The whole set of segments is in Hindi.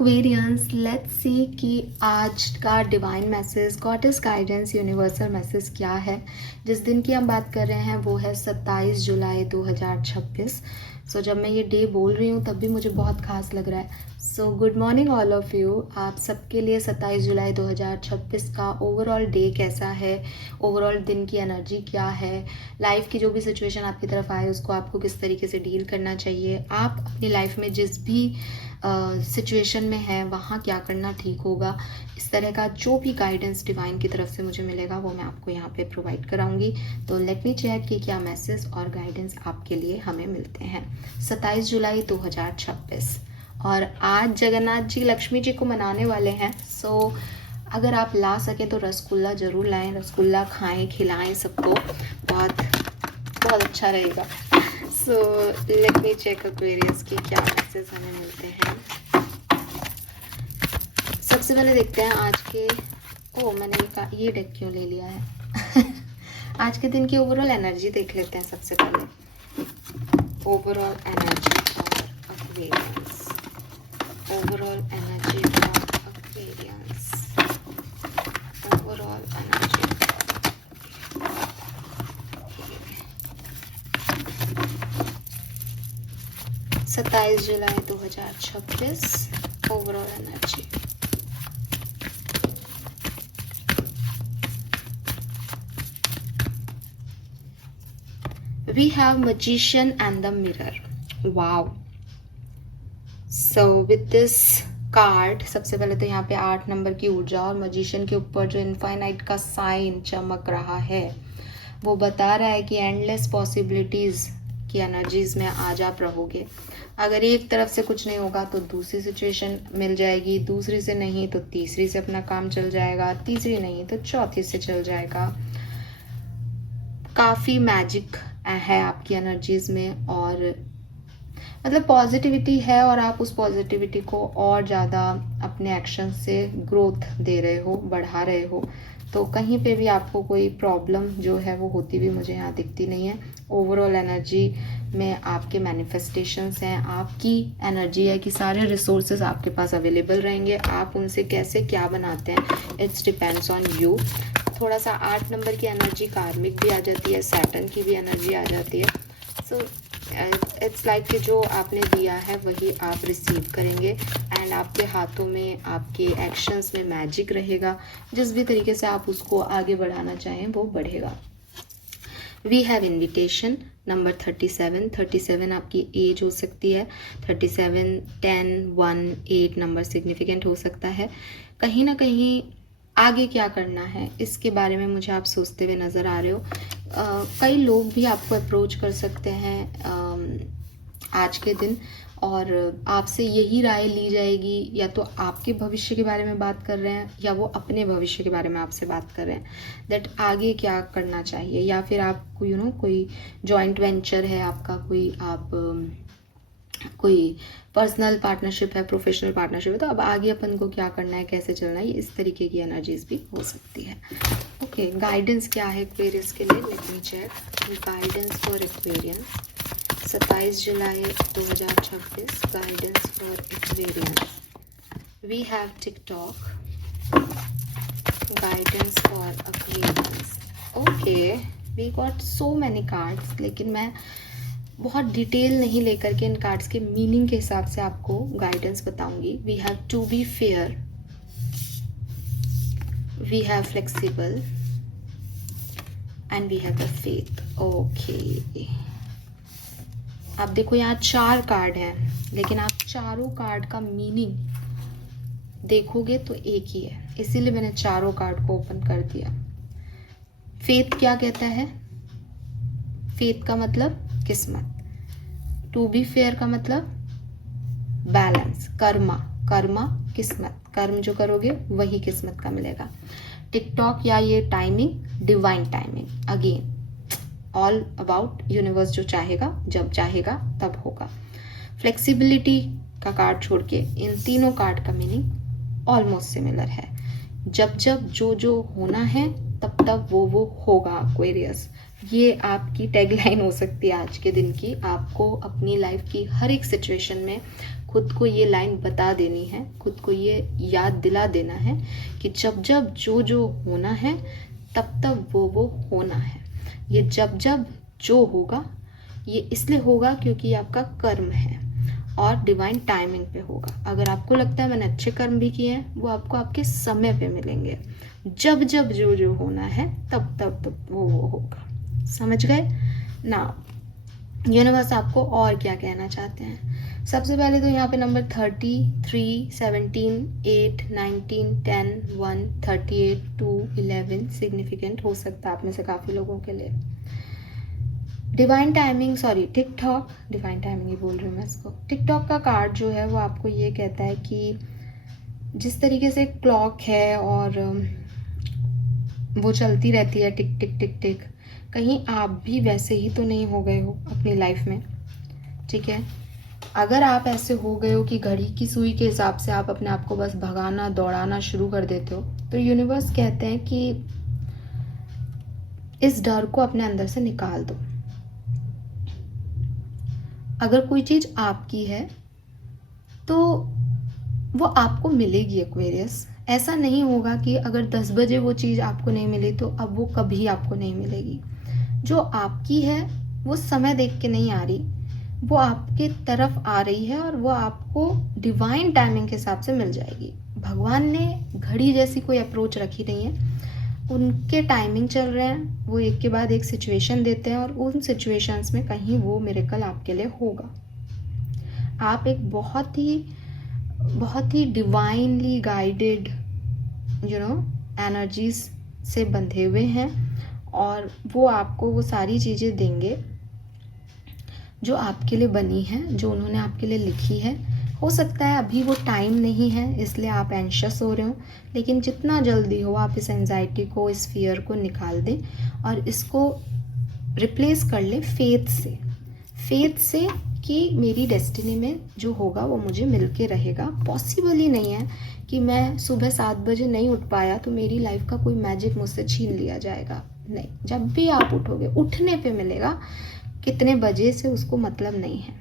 एक्वेरियंस, लेट्स सी कि आज का divine message, goddess guidance, universal message क्या है। जिस दिन की हम बात कर रहे हैं वो है 27 जुलाई 2026। सो जब मैं ये डे बोल रही हूँ तब भी मुझे बहुत खास लग रहा है। So good morning all of you. आप सबके लिए 27 जुलाई 2026 का ओवरऑल डे कैसा है, ओवरऑल दिन की एनर्जी क्या है, लाइफ की जो भी सिचुएशन आपकी तरफ आए उसको आपको किस तरीके से डील करना चाहिए, आप अपनी लाइफ में जिस भी सिचुएशन में है वहाँ क्या करना ठीक होगा, इस तरह का जो भी गाइडेंस डिवाइन की तरफ से मुझे मिलेगा वो मैं आपको यहाँ पे प्रोवाइड कराऊंगी। तो लेट मी चेक कि क्या मैसेज और गाइडेंस आपके लिए हमें मिलते हैं। 27 जुलाई 2026 और आज जगन्नाथ जी लक्ष्मी जी को मनाने वाले हैं। सो अगर आप ला सकें तो रसगुल्ला ज़रूर लाएं, रसगुल्ला खाएं, खिलाएं सबको, बहुत बहुत अच्छा रहेगा। So let me check Aquarius की क्या मैसेज हमें मिलते हैं। सबसे पहले देखते हैं आज के मैंने ये डेक क्यों ले लिया है आज के दिन की ओवरऑल एनर्जी देख लेते हैं सबसे पहले। Overall energy for Aquarians, overall energy for Aquarians, overall energy 27 जुलाई 2026 overall energy. We have magician and the mirror. Wow. So with this card सबसे पहले तो यहाँ पे 8 नंबर की ऊर्जा और मजिशियन के ऊपर जो इनफाइनाइट का साइन चमक रहा है वो बता रहा है कि एंडलेस पॉसिबिलिटीज़ की एनर्जीज में आज आप रहोगे। अगर एक तरफ से कुछ नहीं होगा तो दूसरी सिचुएशन मिल जाएगी, दूसरी से नहीं तो तीसरी से अपना काम चल जाएगा, तीसरी नहीं तो चौथी से चल जाएगा। काफ़ी मैजिक है आपकी एनर्जीज में और मतलब पॉजिटिविटी है और आप उस पॉजिटिविटी को और ज़्यादा अपने एक्शन से ग्रोथ दे रहे हो, बढ़ा रहे हो। तो कहीं पे भी आपको कोई प्रॉब्लम जो है वो होती भी मुझे यहाँ दिखती नहीं है। ओवरऑल एनर्जी में आपके मैनिफेस्टेशंस हैं, आपकी एनर्जी है कि सारे रिसोर्सेज आपके पास अवेलेबल रहेंगे, आप उनसे कैसे क्या बनाते हैं इट्स डिपेंड्स ऑन यू। थोड़ा सा 8 नंबर की एनर्जी कार्मिक भी आ जाती है, सैटर्न की भी एनर्जी आ जाती है। सो इट्स लाइक कि जो आपने दिया है वही आप रिसीव करेंगे एंड आपके हाथों में, आपके एक्शंस में मैजिक रहेगा। जिस भी तरीके से आप उसको आगे बढ़ाना चाहें वो बढ़ेगा। वी हैव इन्विटेशन नंबर 37 आपकी एज हो सकती है। 37, 10, 1, 8 नंबर सिग्निफिकेंट हो सकता है। कहीं ना कहीं आगे क्या करना है इसके बारे में मुझे आप सोचते हुए नज़र आ रहे हो। कई लोग भी आपको अप्रोच कर सकते हैं आज के दिन और आपसे यही राय ली जाएगी, या तो आपके भविष्य के बारे में बात कर रहे हैं या वो अपने भविष्य के बारे में आपसे बात कर रहे हैं दैट आगे क्या करना चाहिए, या फिर आपको कोई जॉइंट वेंचर है आपका, कोई पर्सनल पार्टनरशिप है, प्रोफेशनल पार्टनरशिप है, तो अब आगे अपन को क्या करना है, कैसे चलना है, इस तरीके की एनर्जीज भी हो सकती है। ओके, गाइडेंस क्या है एक्वेरियस के लिए, let me check. Guidance for Aquarians 27 जुलाई 2026, guidance for Aquarians. We have TikTok, guidance for Aquarians. Okay, we got so many cards, लेकिन मैं बहुत डिटेल नहीं लेकर के इन कार्ड्स के मीनिंग के हिसाब से आपको गाइडेंस बताऊंगी। We have to be fair, we have flexible and we have the faith. Okay, आप देखो यहाँ 4 कार्ड हैं, लेकिन आप चारों कार्ड का मीनिंग देखोगे तो एक ही है, इसीलिए मैंने चारों कार्ड को ओपन कर दिया। फेथ क्या कहता है? फेथ का मतलब किस्मत। टू बी फेयर का मतलब बैलेंस, कर्मा किस्मत, कर्म जो करोगे वही किस्मत का मिलेगा। टिकटॉक या ये timing, divine timing, again all about universe, जो चाहेगा जब चाहेगा तब होगा। फ्लेक्सिबिलिटी का कार्ड छोड़ के इन तीनों कार्ड का मीनिंग ऑलमोस्ट सिमिलर है। जब जब जो होना है तब तब वो होगा एक्वेरियस। ये आपकी टैगलाइन हो सकती है आज के दिन की। आपको अपनी लाइफ की हर एक सिचुएशन में खुद को ये लाइन बता देनी है, खुद खुद को ये याद दिला देना है कि जब जब जो जो होना है तब तब वो होना है। ये जब जब जो होगा ये इसलिए होगा क्योंकि ये आपका कर्म है और डिवाइन टाइमिंग पे होगा। अगर आपको लगता है मैंने अच्छे कर्म भी किए हैं, वो आपको आपके समय पे मिलेंगे। जब जब जो जो होना है तब तब तब वो होगा। समझ गए ना? यूनिवर्स आपको और क्या कहना चाहते हैं? सबसे पहले तो यहाँ पे नंबर 33, 17, 8, 19, 10, 1, 38, 2, 11 सिग्निफिकेंट हो सकता है आप में से काफ़ी लोगों के लिए। Divine timing, sorry TikTok, divine timing ही बोल रही हूँ मैं इसको। टिकटॉक का कार्ड जो है वो आपको ये कहता है कि जिस तरीके से क्लॉक है और वो चलती रहती है टिक टिक टिक टिक, कहीं आप भी वैसे ही तो नहीं हो गए हो अपनी लाइफ में। ठीक है, अगर आप ऐसे हो गए हो कि घड़ी की सुई के हिसाब से आप अपने आप को बस भगाना दौड़ाना शुरू कर देते हो, तो यूनिवर्स कहते हैं कि इस डर को अपने अंदर से निकाल दो। अगर कोई चीज़ आपकी है तो वो आपको मिलेगी एक्वेरियस। ऐसा नहीं होगा कि अगर 10 बजे वो चीज़ आपको नहीं मिली तो अब वो कभी आपको नहीं मिलेगी। जो आपकी है वो समय देख के नहीं आ रही, वो आपके तरफ आ रही है और वो आपको डिवाइन टाइमिंग के हिसाब से मिल जाएगी। भगवान ने घड़ी जैसी कोई अप्रोच रखी नहीं है, उनके टाइमिंग चल रहे हैं, वो एक के बाद एक सिचुएशन देते हैं और उन सिचुएशंस में कहीं वो मिरेकल आपके लिए होगा। आप एक बहुत ही डिवाइनली गाइडेड एनर्जीज से बंधे हुए हैं और वो आपको वो सारी चीज़ें देंगे जो आपके लिए बनी है, जो उन्होंने आपके लिए लिखी है। हो सकता है अभी वो टाइम नहीं है इसलिए आप एंशियस हो रहे हो, लेकिन जितना जल्दी हो आप इस एंजाइटी को, इस फियर को निकाल दें और इसको रिप्लेस कर लें फेथ से कि मेरी डेस्टिनी में जो होगा वो मुझे मिल के रहेगा। पॉसिबल ही नहीं है कि मैं सुबह 7 बजे नहीं उठ पाया तो मेरी लाइफ का कोई मैजिक मुझसे छीन लिया जाएगा। नहीं, जब भी आप उठोगे उठने पे मिलेगा, कितने बजे से उसको मतलब नहीं है।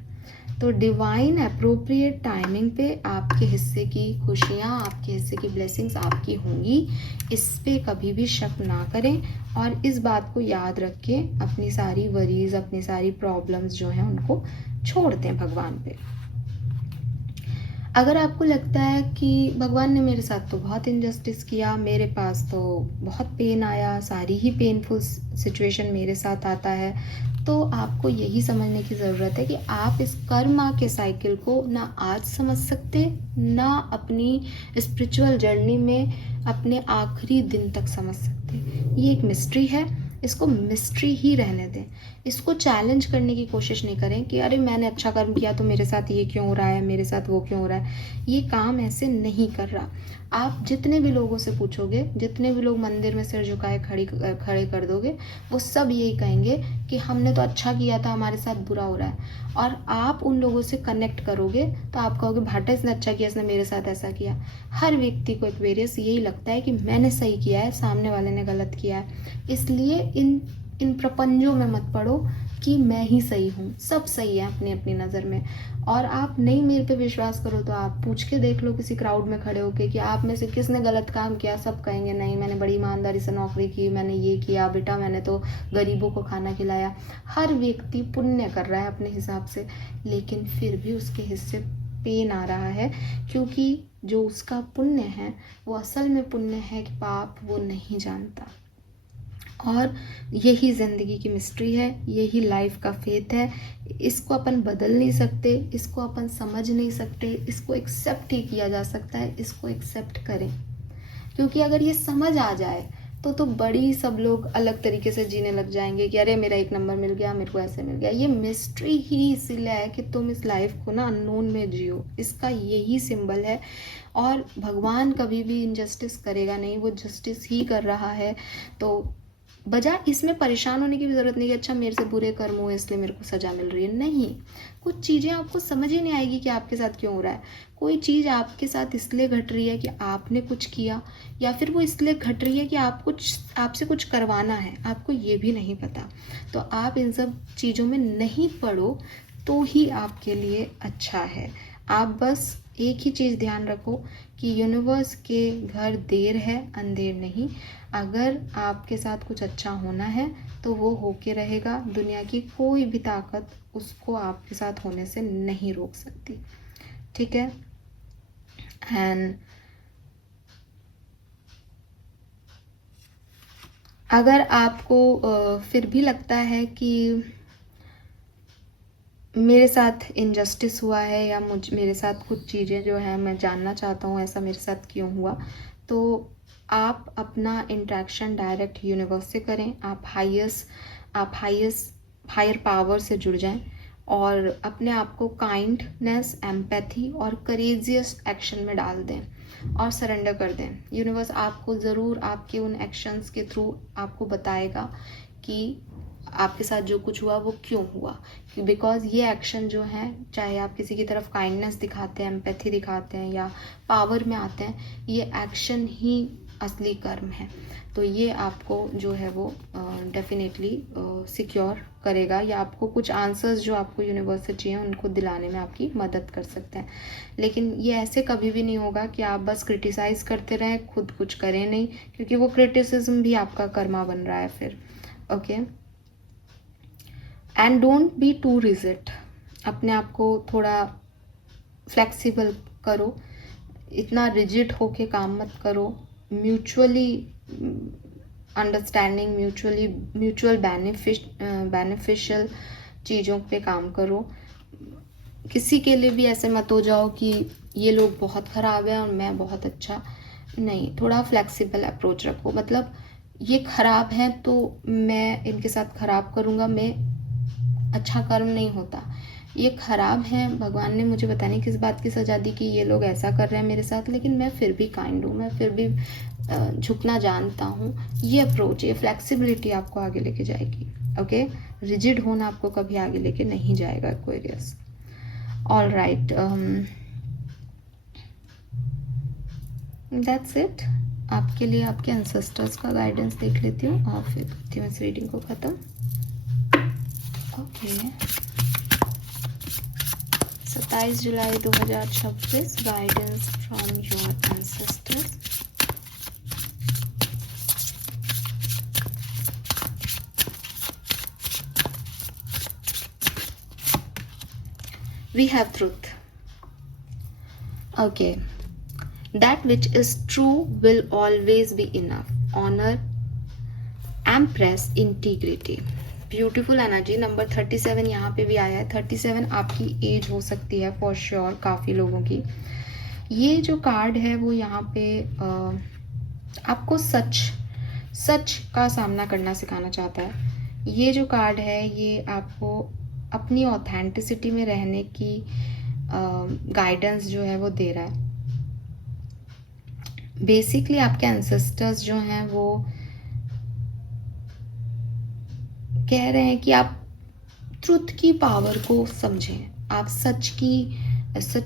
तो डिवाइन अप्रोप्रिएट टाइमिंग पे आपके हिस्से की खुशियाँ, आपके हिस्से की ब्लेसिंग्स आपकी होंगी। इस पे कभी भी शक ना करें और इस बात को याद रख के अपनी सारी वरीज, अपनी सारी प्रॉब्लम्स जो हैं उनको छोड़ दें भगवान पे। अगर आपको लगता है कि भगवान ने मेरे साथ तो बहुत इनजस्टिस किया, मेरे पास तो बहुत पेन आया, सारी ही पेनफुल सिचुएशन मेरे साथ आता है, तो आपको यही समझने की ज़रूरत है कि आप इस कर्मा के साइकिल को ना आज समझ सकते, ना अपनी स्पिरिचुअल जर्नी में अपने आखिरी दिन तक समझ सकते। ये एक मिस्ट्री है, इसको मिस्ट्री ही रहने दें। इसको चैलेंज करने की कोशिश नहीं करें कि अरे मैंने अच्छा कर्म किया तो मेरे साथ ये क्यों हो रहा है, मेरे साथ वो क्यों हो रहा है। ये काम ऐसे नहीं कर रहा। आप जितने भी लोगों से पूछोगे, जितने भी लोग मंदिर में सिर झुकाए खड़े कर दोगे, वो सब यही कहेंगे कि हमने तो अच्छा किया था, हमारे साथ बुरा हो रहा है। और आप उन लोगों से कनेक्ट करोगे तो आप कहोगे भाटा इसने अच्छा किया, इसने मेरे साथ ऐसा किया। हर व्यक्ति को एक्वेरियस यही लगता है कि मैंने सही किया है, सामने वाले ने गलत किया है। इसलिए इन प्रपंचों में मत पड़ो कि मैं ही सही हूँ, सब सही है अपनी अपनी नज़र में। और आप नहीं मेरे पे विश्वास करो तो आप पूछ के देख लो किसी क्राउड में खड़े होके कि आप में से किसने गलत काम किया। सब कहेंगे नहीं, मैंने बड़ी ईमानदारी से नौकरी की, मैंने ये किया बेटा, मैंने तो गरीबों को खाना खिलाया। हर व्यक्ति पुण्य कर रहा है अपने हिसाब से, लेकिन फिर भी उसके हिस्से पेन आ रहा है क्योंकि जो उसका पुण्य है वो असल में पुण्य है कि पाप वो नहीं जानता। और यही ज़िंदगी की मिस्ट्री है, यही लाइफ का फेथ है। इसको अपन बदल नहीं सकते, इसको अपन समझ नहीं सकते, इसको एक्सेप्ट ही किया जा सकता है। इसको एक्सेप्ट करें, क्योंकि अगर ये समझ आ जाए तो बड़ी सब लोग अलग तरीके से जीने लग जाएंगे कि अरे मेरा 1 नंबर मिल गया, मेरे को ऐसे मिल गया। ये मिस्ट्री ही इसीलिए है कि तुम इस लाइफ को ना अननोन में जियो, इसका यही सिंबल है। और भगवान कभी भी इनजस्टिस करेगा नहीं, वो जस्टिस ही कर रहा है। तो बजाय इसमें परेशान होने की भी ज़रूरत नहीं कि अच्छा मेरे से बुरे कर्म हुए इसलिए मेरे को सज़ा मिल रही है। नहीं, कुछ चीज़ें आपको समझ ही नहीं आएगी कि आपके साथ क्यों हो रहा है। कोई चीज़ आपके साथ इसलिए घट रही है कि आपने कुछ किया, या फिर वो इसलिए घट रही है कि आपसे कुछ करवाना है, आपको ये भी नहीं पता। तो आप इन सब चीज़ों में नहीं पड़ो तो ही आपके लिए अच्छा है। आप बस एक ही चीज़ ध्यान रखो कि यूनिवर्स के घर देर है अंधेर नहीं। अगर आपके साथ कुछ अच्छा होना है तो वो होके रहेगा। दुनिया की कोई भी ताकत उसको आपके साथ होने से नहीं रोक सकती, ठीक है। एंड अगर आपको फिर भी लगता है कि मेरे साथ इनजस्टिस हुआ है या मेरे साथ कुछ चीज़ें जो है मैं जानना चाहता हूँ ऐसा मेरे साथ क्यों हुआ, तो आप अपना इंटरेक्शन डायरेक्ट यूनिवर्स से करें। आप हायर पावर से जुड़ जाएं और अपने आप को काइंडनेस, एम्पैथी और करेजियस एक्शन में डाल दें और सरेंडर कर दें। यूनिवर्स आपको ज़रूर आपके उन एक्शंस के थ्रू आपको बताएगा कि आपके साथ जो कुछ हुआ वो क्यों हुआ। बिकॉज ये एक्शन जो है, चाहे आप किसी की तरफ काइंडनेस दिखाते हैं, एम्पैथी दिखाते हैं या पावर में आते हैं, ये एक्शन ही असली कर्म है। तो ये आपको जो है वो डेफिनेटली सिक्योर करेगा या आपको कुछ आंसर्स जो आपको यूनिवर्स से चाहिए उनको दिलाने में आपकी मदद कर सकते हैं। लेकिन ये ऐसे कभी भी नहीं होगा कि आप बस क्रिटिसाइज़ करते रहें, खुद कुछ करें नहीं, क्योंकि वो क्रिटिसिज्म भी आपका कर्मा बन रहा है फिर। Okay, and don't be too rigid. अपने आप को थोड़ा फ्लेक्सिबल करो, इतना रिजिड होके काम मत करो। म्यूचुअली अंडरस्टैंडिंग, म्यूचुअल बेनिफिशियल चीज़ों पे काम करो। किसी के लिए भी ऐसे मत हो जाओ कि ये लोग बहुत ख़राब है और मैं बहुत अच्छा। नहीं, थोड़ा फ्लेक्सिबल अप्रोच रखो। मतलब ये ख़राब है तो मैं इनके साथ ख़राब करूँगा, मैं अच्छा कर्म नहीं होता। ये ख़राब है, भगवान ने मुझे पता नहीं किस बात की सज़ा दी कि ये लोग ऐसा कर रहे हैं मेरे साथ, लेकिन मैं फिर भी काइंड हूँ, मैं फिर भी झुकना जानता हूँ। ये अप्रोच, ये फ्लेक्सिबिलिटी आपको आगे लेके जाएगी। ओके, रिजिड होना आपको कभी आगे लेके नहीं जाएगा Aquarius. All right, that's it. आपके लिए आपके एंसेस्टर्स का गाइडेंस देख लेती हूँ और फिर करती हूँ इस रीडिंग को ख़त्म। ओके, 27 जुलाई 2026, guidance from your ancestors. We have truth. Okay, that which is true will always be enough. Honor, empress, integrity. Beautiful energy. Number 37 यहाँ पे भी आया है। 37 आपकी एज हो सकती है फॉर श्योर, काफ़ी लोगों की। ये जो कार्ड है वो यहाँ पे आपको सच का सामना करना सिखाना चाहता है। ये जो कार्ड है ये आपको अपनी ऑथेंटिसिटी में रहने की गाइडेंस जो है वो दे रहा है। बेसिकली आपके एंसेस्टर्स जो हैं वो कह रहे हैं कि आप ट्रुथ की पावर को समझें, आप सच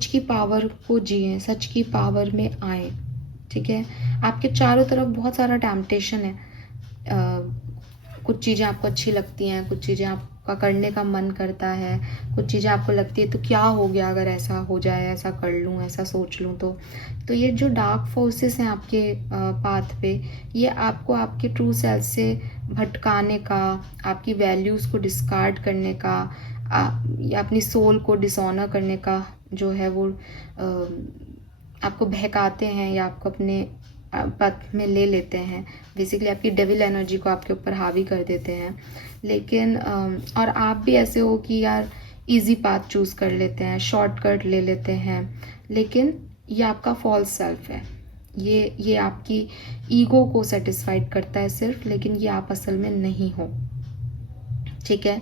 की पावर को जिएं, सच की पावर में आए, ठीक है। आपके चारों तरफ बहुत सारा टेम्पटेशन है। कुछ चीज़ें आपको अच्छी लगती हैं, कुछ चीज़ें आपका करने का मन करता है, कुछ चीज़ें आपको लगती है तो क्या हो गया अगर ऐसा हो जाए, ऐसा कर लूँ, ऐसा सोच लूँ तो ये जो डार्क फोर्सेस हैं आपके पाथ पे, ये आपको आपके ट्रू सेल्फ से भटकाने का, आपकी वैल्यूज़ को डिस्कार्ड करने का, या अपनी सोल को डिसऑनर करने का जो है वो आपको बहकाते हैं या आपको अपने पथ में ले लेते हैं। बेसिकली आपकी डेविल एनर्जी को आपके ऊपर हावी कर देते हैं। लेकिन और आप भी ऐसे हो कि यार इजी पाथ चूज़ कर लेते हैं, शॉर्टकट ले लेते हैं, लेकिन ये आपका फॉल्स सेल्फ है। ये आपकी ईगो को सेटिस्फाइड करता है सिर्फ, लेकिन ये आप असल में नहीं हो, ठीक है।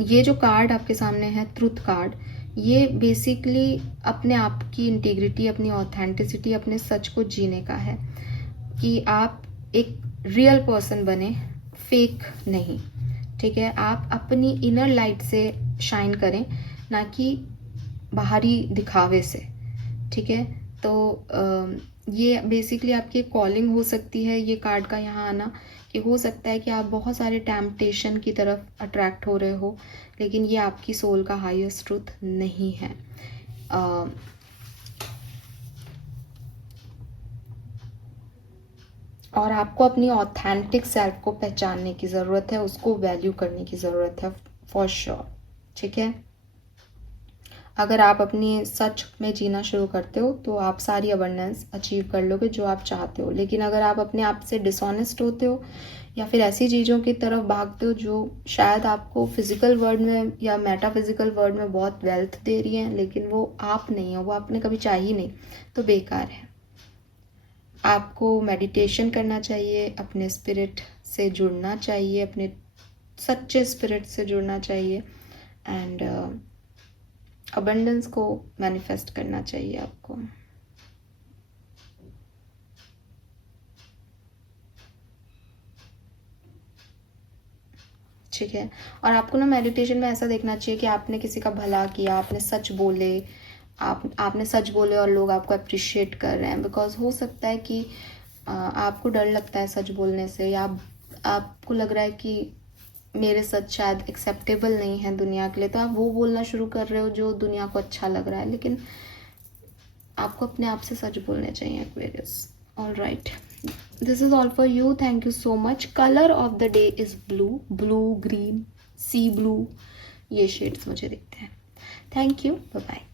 ये जो कार्ड आपके सामने है, ट्रुथ कार्ड, ये बेसिकली अपने आप की इंटीग्रिटी, अपनी ऑथेंटिसिटी, अपने सच को जीने का है कि आप एक रियल पर्सन बने, फेक नहीं, ठीक है। आप अपनी इनर लाइट से शाइन करें, ना कि बाहरी दिखावे से, ठीक है। तो ये बेसिकली आपकी कॉलिंग हो सकती है, ये कार्ड का यहाँ आना, कि हो सकता है कि आप बहुत सारे टेम्पटेशन की तरफ अट्रैक्ट हो रहे हो, लेकिन ये आपकी सोल का हाईएस्ट ट्रूथ नहीं है। और आपको अपनी ऑथेंटिक सेल्फ को पहचानने की ज़रूरत है, उसको वैल्यू करने की ज़रूरत है फॉर श्योर। ठीक है, अगर आप अपनी सच में जीना शुरू करते हो तो आप सारी अबंडेंस अचीव कर लोगे जो आप चाहते हो। लेकिन अगर आप अपने आप से डिसऑनेस्ट होते हो या फिर ऐसी चीज़ों की तरफ भागते हो जो शायद आपको फिजिकल वर्ल्ड में या मेटाफिजिकल वर्ल्ड में बहुत वेल्थ दे रही हैं, लेकिन वो आप नहीं हो, वो आपने कभी चाहिए नहीं, तो बेकार है। आपको मेडिटेशन करना चाहिए, अपने स्पिरिट से जुड़ना चाहिए, अपने सच्चे स्पिरिट से जुड़ना चाहिए एंड अबंडेंस को मैनिफेस्ट करना चाहिए आपको। ठीक है, और आपको ना मेडिटेशन में ऐसा देखना चाहिए कि आपने किसी का भला किया, आपने सच बोले, आपने सच बोले और लोग आपको अप्रिशिएट कर रहे हैं। बिकॉज हो सकता है कि आपको डर लगता है सच बोलने से, या आपको लग रहा है कि मेरे सच शायद एक्सेप्टेबल नहीं है दुनिया के लिए, तो आप वो बोलना शुरू कर रहे हो जो दुनिया को अच्छा लग रहा है। लेकिन आपको अपने आप से सच बोलने चाहिए Aquarius. All right, this is all for you. Thank you so much. Colour of the day is blue, blue green sea blue, ये शेड्स मुझे दिखते हैं। Thank you, bye bye.